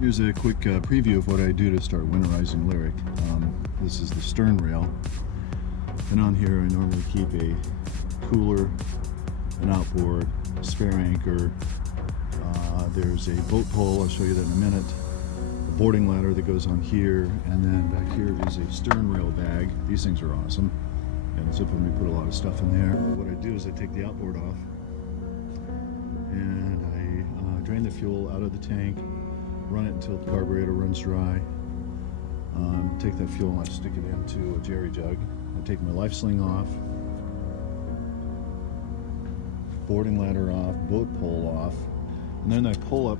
Here's a quick preview of what I do to start winterizing Lyric. This is the stern rail, and on here I normally keep a cooler, an outboard, a spare anchor. There's a boat pole, I'll show you that in a minute, a boarding ladder that goes on here, and then back here is a stern rail bag. These things are awesome, and zip them, we put a lot of stuff in there. What I do is I take the outboard off, and I drain the fuel out of the tank, run it until the carburetor runs dry. Take that fuel and I stick it into a jerry jug. I take my life sling off, boarding ladder off, boat pole off, and then I pull up,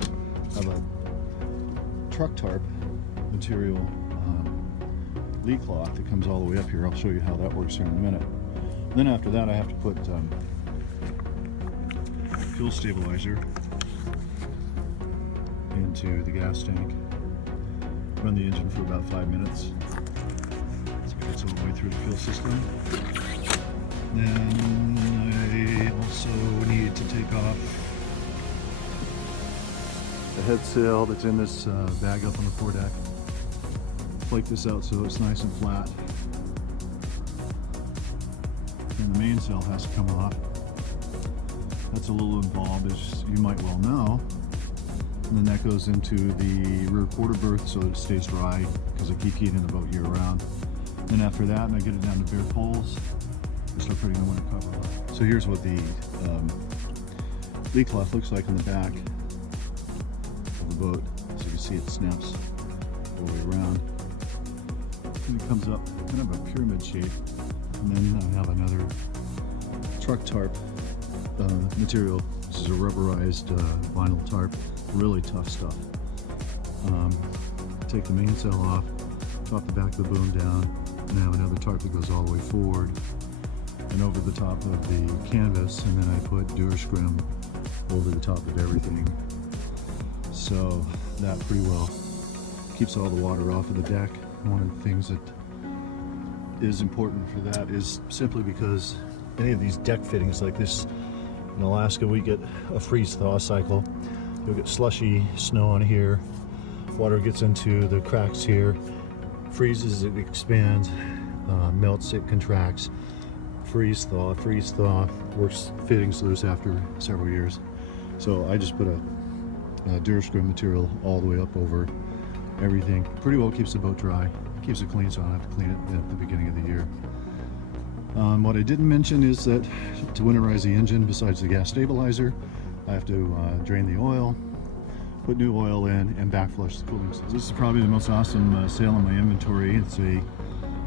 I have a truck tarp material lee cloth that comes all the way up here. I'll show you how that works here in a minute. And then after that I have to put fuel stabilizer into the gas tank, run the engine for about 5 minutes so it gets all the way through the fuel system. Then I also need to take off the head sail that's in this bag up on the foredeck. Flake this out so it's nice and flat. And the mainsail has to come off. That's a little involved, as you might well know. And then that goes into the rear quarter berth so that it stays dry, because I keep heating the boat year round. Then after that, and I get it down to bare poles, I start putting the winter cover on. So here's what the lee cloth looks like in the back of the boat. So you can see it snaps all the way around. And it comes up kind of a pyramid shape. And then I have another truck tarp material. This is a rubberized vinyl tarp. Really tough stuff. Take the mainsail off, drop the back of the boom down, and I have another tarp that goes all the way forward and over the top of the canvas, and then I put Dura-Skrim over the top of everything. So that pretty well keeps all the water off of the deck. One of the things that is important for that is simply because any of these deck fittings like this, in Alaska we get a freeze-thaw cycle. You'll get slushy snow on here, water gets into the cracks here, freezes, it expands, melts, it contracts, freeze thaw, works fittings loose after several years. So I just put a Dura-Skrim material all the way up over everything. Pretty well keeps the boat dry, keeps it clean so I don't have to clean it at the beginning of the year. What I didn't mention is that to winterize the engine, besides the gas stabilizer, I have to drain the oil, put new oil in, and back flush the cooling system. This is probably the most awesome sail in my inventory. It's a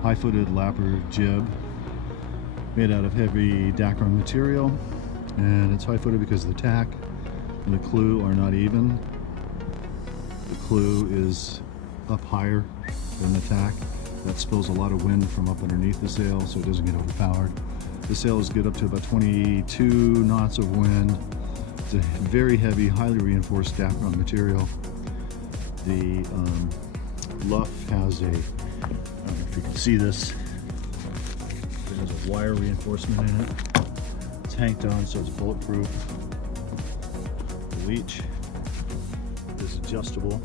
high-footed lapper jib made out of heavy Dacron material, and it's high-footed because the tack and the clew are not even. The clew is up higher than the tack. That spills a lot of wind from up underneath the sail so it doesn't get overpowered. The sails get up to about 22 knots of wind. It's a very heavy, highly reinforced Dacron material. The luff has a, I don't know if you can see this, it has a wire reinforcement in it. It's hanked on so it's bulletproof. The leech is adjustable,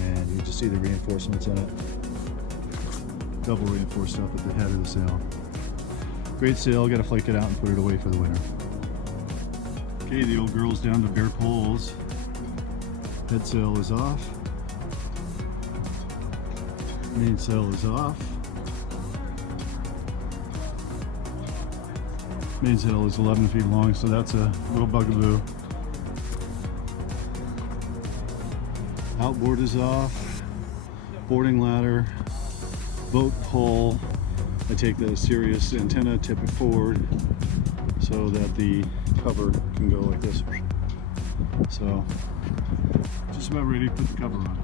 and you just see the reinforcements in it. Double reinforced up at the head of the sail. Great sail, gotta flake it out and put it away for the winter. Okay, the old girl's down to bare poles. Head sail is off. Mainsail is off. Mainsail is 11 feet long, so that's a little bugaboo. Outboard is off. Boarding ladder. Boat pole. I take the Sirius antenna, tip it forward so that the cover can go like this. So just about ready to put the cover on.